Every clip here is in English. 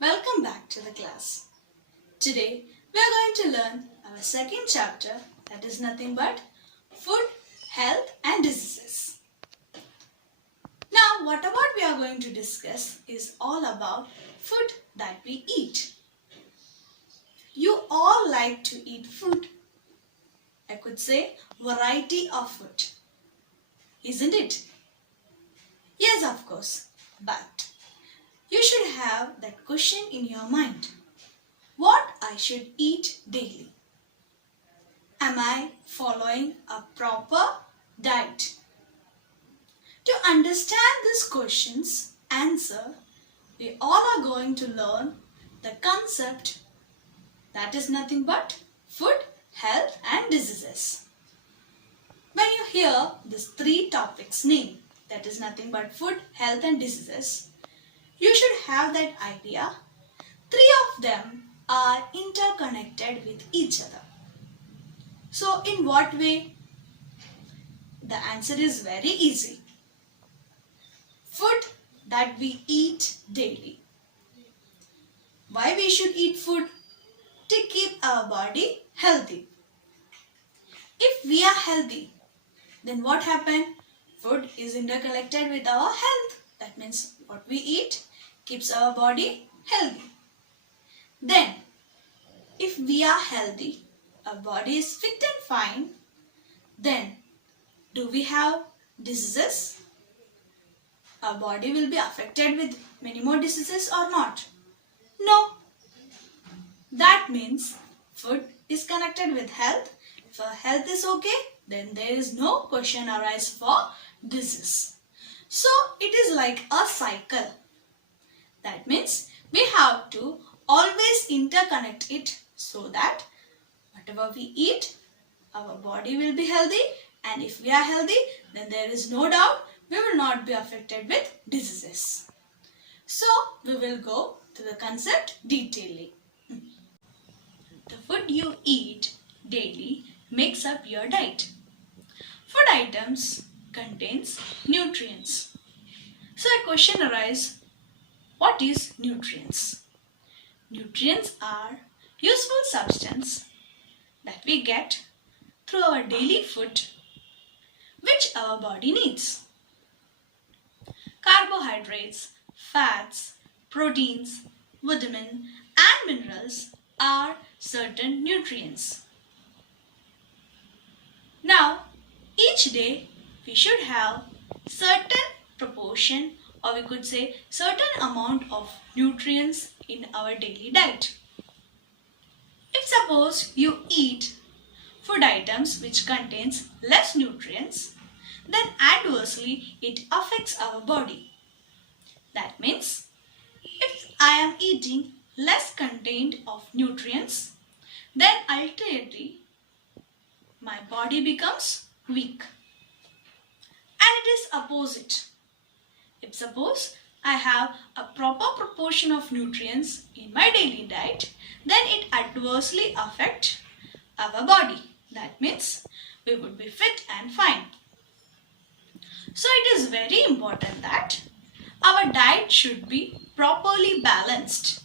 Welcome back to the class. Today we are going to learn our second chapter, that is nothing but food, health and diseases. Now what about we are going to discuss is all about food that we eat. You all like to eat food. I could say variety of food. Isn't it? Yes, of course. But you should have that question in your mind. What I should eat daily? Am I following a proper diet? To understand this question's answer, we all are going to learn the concept that is nothing but food, health and diseases. When you hear these three topics name, that is nothing but food, health and diseases, you should have that idea. Three of them are interconnected with each other. So in what way? The answer is very easy. Food that we eat daily. Why we should eat food? To keep our body healthy. If we are healthy, then what happens? Food is interconnected with our health. That means what we eat keeps our body healthy. Then, if we are healthy, our body is fit and fine, then do we have diseases? Our body will be affected with many more diseases or not? No. That means food is connected with health. If our health is okay, then there is no question arise for disease. So it is like a cycle. That means we have to always interconnect it so that whatever we eat, our body will be healthy, and if we are healthy, then there is no doubt we will not be affected with diseases. So we will go to the concept detailing. The food you eat daily makes up your diet. Food items contains nutrients. So a question arises, what is nutrients? Nutrients are useful substance that we get through our daily food which our body needs. Carbohydrates, fats, proteins, vitamin and minerals are certain nutrients. Now, each day we should have certain proportion, or we could say certain amount of nutrients in our daily diet. If suppose you eat food items which contains less nutrients, then adversely it affects our body. That means if I am eating less content of nutrients, then ultimately my body becomes weak. And it is opposite. If suppose I have a proper proportion of nutrients in my daily diet, then it adversely affects our body. That means we would be fit and fine. So it is very important that our diet should be properly balanced.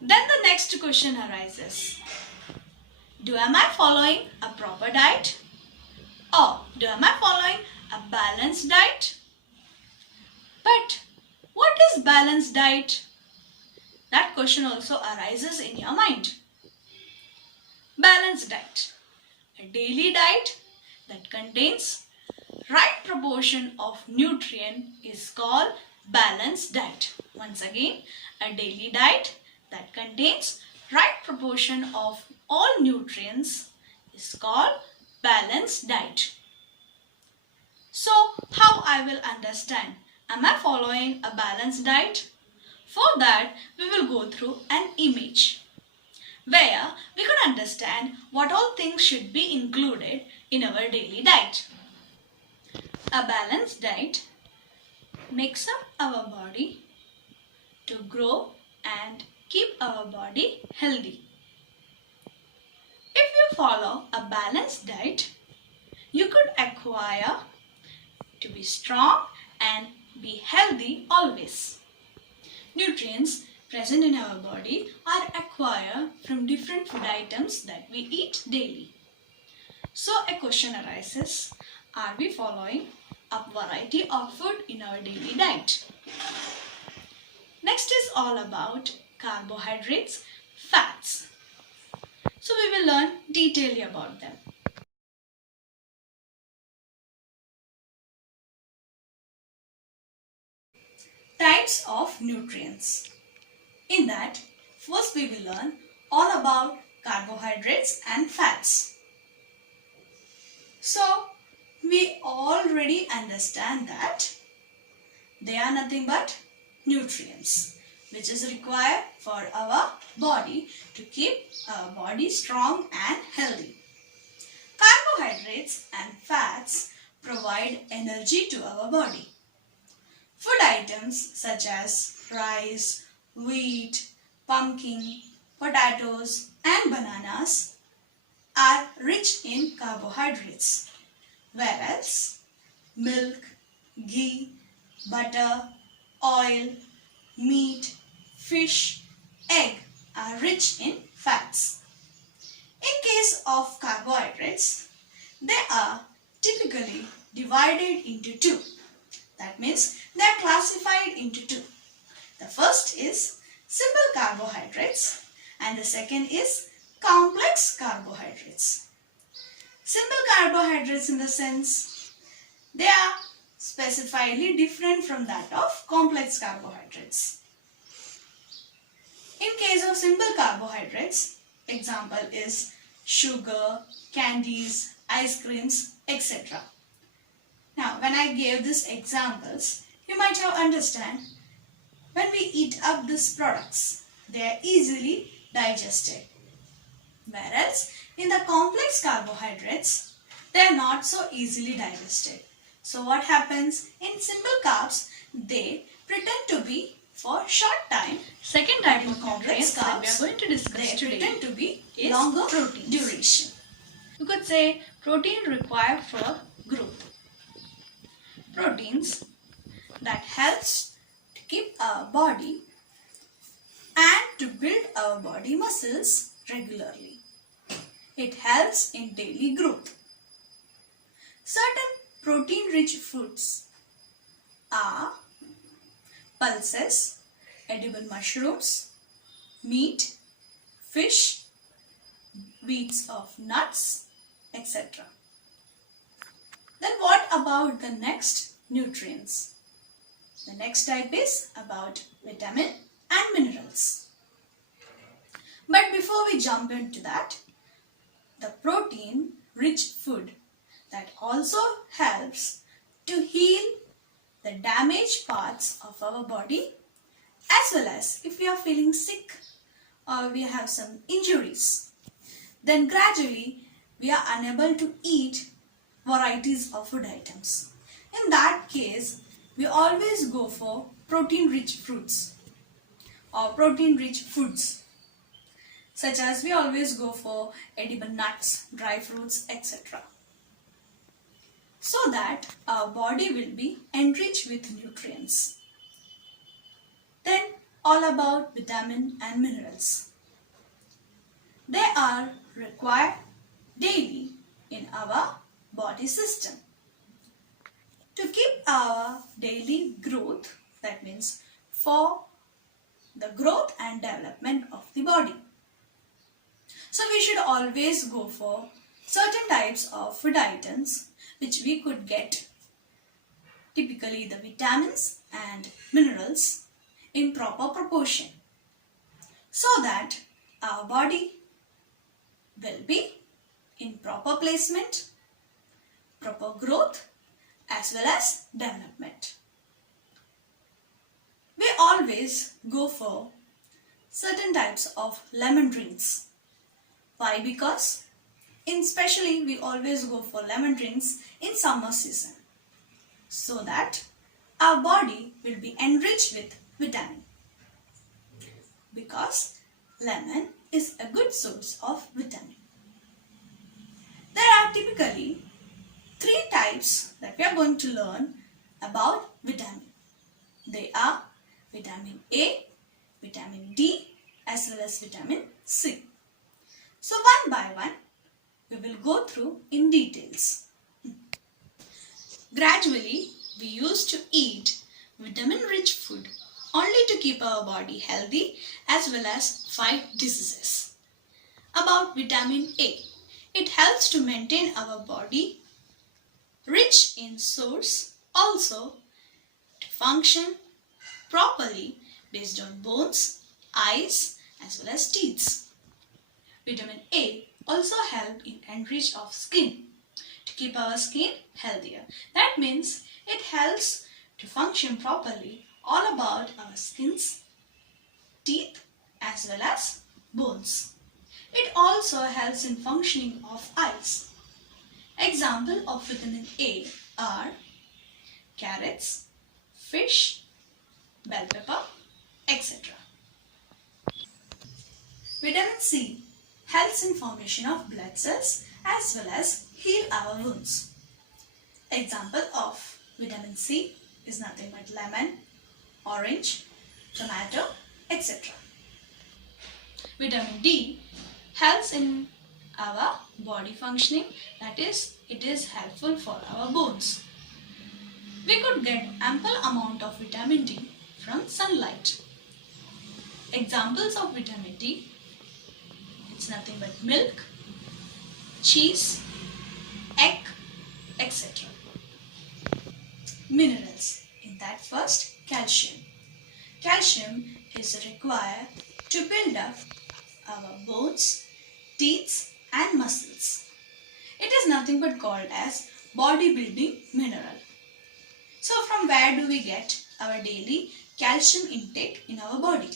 Then the next question arises. Am I following a proper diet? Or am I following a balanced diet? But what is balanced diet? That question also arises in your mind. Balanced diet. A daily diet that contains right proportion of nutrient is called balanced diet. Once again, a daily diet that contains right proportion of all nutrients is called balanced diet. So, how I will understand? Am I following a balanced diet? For that, we will go through an image where we could understand what all things should be included in our daily diet. A balanced diet makes up our body to grow and keep our body healthy. If you follow a balanced diet, you could acquire to be strong and be healthy always. Nutrients present in our body are acquired from different food items that we eat daily. So a question arises, are we following a variety of food in our daily diet? Next is all about carbohydrates, fats. So we will learn detailedly about them. Types of nutrients. In that, first we will learn all about carbohydrates and fats. So, we already understand that they are nothing but nutrients which is required for our body to keep our body strong and healthy. Carbohydrates and fats provide energy to our body. Food items such as rice, wheat, pumpkin, potatoes and bananas are rich in carbohydrates, whereas milk, ghee, butter, oil, meat, fish, egg are rich in fats. In case of carbohydrates, they are typically divided into two. That means they are classified into two. The first is simple carbohydrates and the second is complex carbohydrates. Simple carbohydrates in the sense they are specifically different from that of complex carbohydrates. In case of simple carbohydrates, example is sugar, candies, ice creams, etc. Now, when I gave these examples, you might have understand when we eat up these products, they are easily digested. Whereas in the complex carbohydrates, they are not so easily digested. So what happens in simple carbs, they pretend to be for short time. Second type of complex carbs that we are going to discuss today pretend to be longer protein duration. You could say protein required for growth. Proteins that helps to keep our body and to build our body muscles regularly. It helps in daily growth. Certain protein-rich foods are pulses, edible mushrooms, meat, fish, wheats of nuts, etc. Then what about the next nutrients? The next type is about vitamin and minerals. But before we jump into that, the protein-rich food that also helps to heal the damaged parts of our body as well as if we are feeling sick or we have some injuries, then gradually we are unable to eat varieties of food items. In that case, we always go for protein-rich fruits or protein-rich foods, such as we always go for edible nuts, dry fruits, etc. So that our body will be enriched with nutrients. Then all about vitamin and minerals. They are required daily in our body system. To keep our daily growth, that means for the growth and development of the body. So we should always go for certain types of food items which we could get, typically the vitamins and minerals in proper proportion, so that our body will be in proper placement, proper growth as well as development. We always go for certain types of lemon drinks. Why? Because especially we always go for lemon drinks in summer season, so that our body will be enriched with vitamin. Because lemon is a good source of vitamin. There are typically three types that we are going to learn about vitamin. They are vitamin A, vitamin D as well as vitamin C. So one by one, we will go through in details. Gradually, we used to eat vitamin-rich food only to keep our body healthy as well as fight diseases. About vitamin A, it helps to maintain our body rich in source, also to function properly based on bones, eyes as well as teeth. Vitamin A also help in enrich of skin to keep our skin healthier. That means it helps to function properly all about our skins, teeth as well as bones. It also helps in functioning of eyes. Example of vitamin A are carrots, fish, bell pepper, etc. Vitamin C helps in formation of blood cells as well as heal our wounds. Example of vitamin C is nothing but lemon, orange, tomato, etc. Vitamin D helps in our body functioning, that is, it is helpful for our bones. We could get ample amount of vitamin D from sunlight. Examples of vitamin D, it's nothing but milk, cheese, egg, etc. Minerals, in that first calcium. Calcium is required to build up our bones, teeth and muscles. It is nothing but called as bodybuilding mineral. So from where do we get our daily calcium intake in our body?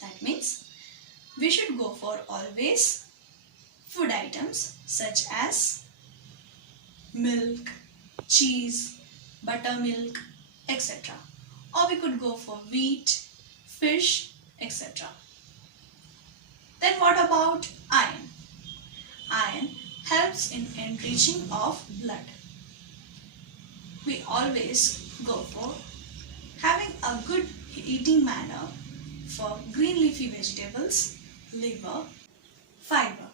That means we should go for always food items such as milk, cheese, buttermilk, etc. Or we could go for wheat, fish, etc. Then what about iron? Iron helps in enriching of blood. We always go for having a good eating manner for green leafy vegetables, liver, fiber.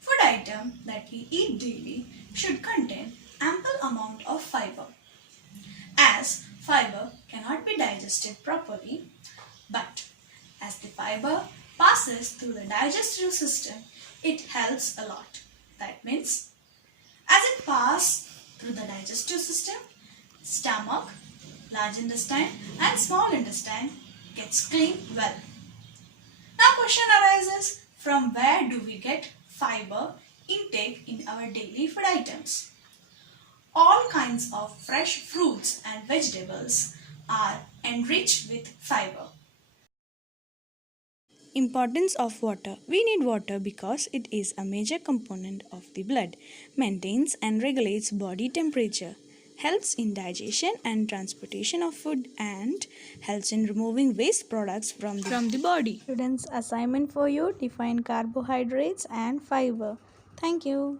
Food item that we eat daily should contain ample amount of fiber, as fiber cannot be digested properly, but as the fiber passes through the digestive system, it helps a lot. That means as it passes through the digestive system, stomach, large intestine and small intestine gets cleaned well. Now question arises, from where do we get fiber intake in our daily food items? All kinds of fresh fruits and vegetables are enriched with fiber. Importance of water. We need water because it is a major component of the blood, maintains and regulates body temperature, helps in digestion and transportation of food, and helps in removing waste products from the body. Students, assignment for you: define carbohydrates and fiber. Thank you.